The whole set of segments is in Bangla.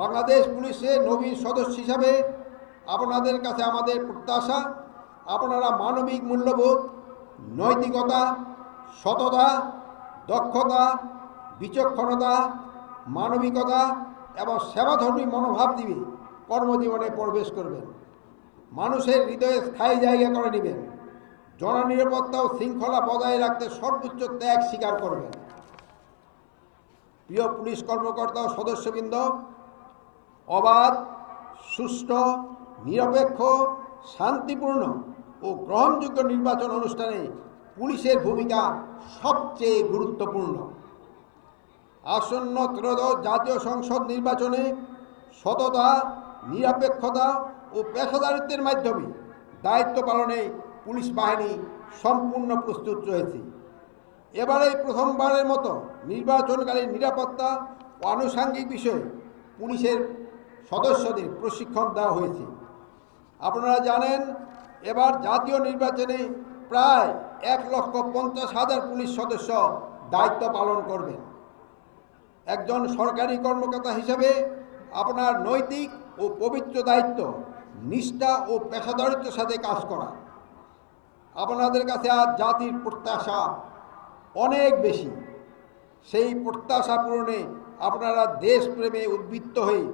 বাংলাদেশ পুলিশের নবীন সদস্য হিসাবে আপনাদের কাছে আমাদের প্রত্যাশা, আপনারা মানবিক মূল্যবোধ, নৈতিকতা, সততা, দক্ষতা, বিচক্ষণতা, মানবিকতা এবং সেবাধর্মী মনোভাব দিবে কর্মজীবনে প্রবেশ করবেন। মানুষের হৃদয়ে স্থায়ী জায়গা করে নেবেন। জননিরাপত্তা ও শৃঙ্খলা বজায় রাখতে সর্বোচ্চ ত্যাগ স্বীকার করবেন। প্রিয় পুলিশ কর্মকর্তা ও সদস্যবৃন্দ অবাধ, সুষ্ঠু, নিরপেক্ষ, শান্তিপূর্ণ ও গ্রহণযোগ্য নির্বাচন অনুষ্ঠানে পুলিশের ভূমিকা সবচেয়ে গুরুত্বপূর্ণ। আসন্ন ত্রয়োদশ জাতীয় সংসদ নির্বাচনে সততা, নিরপেক্ষতা ও পেশাদারিত্বের মাধ্যমে দায়িত্ব পালনে পুলিশ বাহিনী সম্পূর্ণ প্রস্তুত রয়েছে। এবারে প্রথমবারের মতো নির্বাচনকালীন নিরাপত্তা ও আনুষাঙ্গিক বিষয়ে পুলিশের সদস্যদের প্রশিক্ষণ দেওয়া হয়েছে। আপনারা জানেন, এবার জাতীয় নির্বাচনে প্রায় এক লক্ষ পঞ্চাশ হাজার পুলিশ সদস্য দায়িত্ব পালন করবেন। একজন সরকারি কর্মকর্তা হিসেবে আপনার নৈতিক ও পবিত্র দায়িত্ব, নিষ্ঠা ও পেশাদারিত্বের সাথে কাজ করা। আপনাদের কাছে আজ জাতির প্রত্যাশা অনেক বেশি। সেই প্রত্যাশা পূরণে আপনারা দেশপ্রেমে উদ্বৃত্ত হয়ে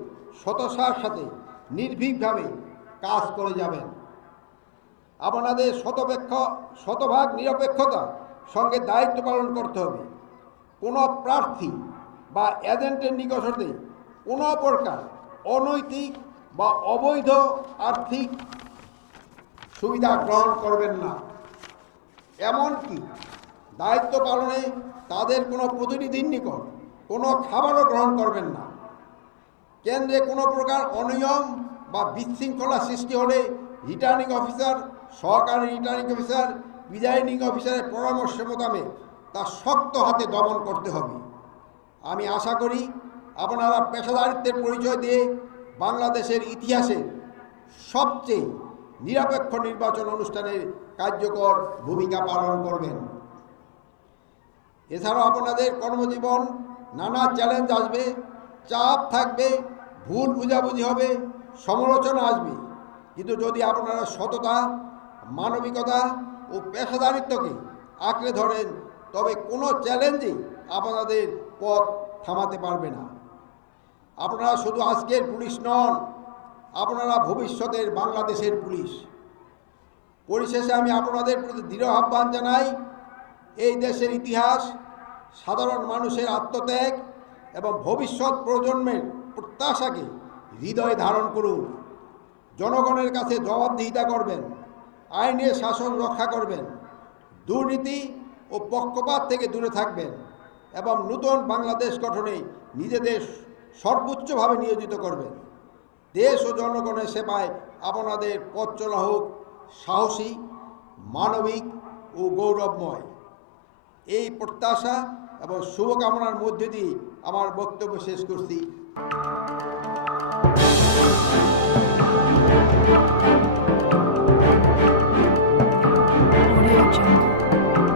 সতসার সাথে নির্ভীকভাবে কাজ করে যাবেন। আপনাদের শতপেক্ষ, শতভাগ নিরপেক্ষতা সঙ্গে দায়িত্ব পালন করতে হবে। কোনো প্রার্থী বা এজেন্টের নিকট হতে কোনো প্রকার অনৈতিক বা অবৈধ আর্থিক সুবিধা গ্রহণ করবেন না। এমনকি দায়িত্ব পালনে তাদের কোনো প্রতিনিধির নিকট কোনো খাবারও গ্রহণ করবেন না। কেন্দ্রে কোনো প্রকার অনিয়ম বা বিশৃঙ্খলা সৃষ্টি হলে রিটার্নিং অফিসার সহকারী রিটার্নিং অফিসার প্রিজাইডিং অফিসারের পরামর্শ মোতাবেক তা শক্ত হাতে দমন করতে হবে। আমি আশা করি আপনারা পেশাদারিত্বের পরিচয় দিয়ে বাংলাদেশের ইতিহাসে সবচেয়ে নিরপেক্ষ নির্বাচন অনুষ্ঠানের কার্যকর ভূমিকা পালন করবেন। এছাড়াও আপনাদের কর্মজীবন, নানা চ্যালেঞ্জ আসবে, চাপ থাকবে ভুল বুঝাবুঝি হবে, সমালোচনা আসবে। কিন্তু যদি আপনারা সততা, মানবিকতা ও পেশাদারিত্বকে আঁকড়ে ধরেন, তবে কোনো চ্যালেঞ্জই আপনাদের পথ থামাতে পারবে না। আপনারা শুধু আজকের পুলিশ নন, আপনারা ভবিষ্যতের বাংলাদেশের পুলিশ। পরিশেষে আমি আপনাদের প্রতি দৃঢ় আহ্বান জানাই, এই দেশের ইতিহাস সাধারণ মানুষের আত্মত্যাগ এবং ভবিষ্যৎ প্রজন্মের প্রত্যাশাকে হৃদয়ে ধারণ করুন। জনগণের কাছে জবাবদিহিতা করবেন, আইনের শাসন রক্ষা করবেন, দুর্নীতি ও পক্ষপাত থেকে দূরে থাকবেন এবং নূতন বাংলাদেশ গঠনে নিজেদের সর্বোচ্চভাবে নিয়োজিত করবেন। দেশ ও জনগণের সেবায় আপনাদের পথ চলা হোক সাহসী, মানবিক ও গৌরবময়। এই প্রত্যাশা এবং শুভকামনার মধ্যে দিয়ে আমার বক্তব্য শেষ করছি। Audio Jungle.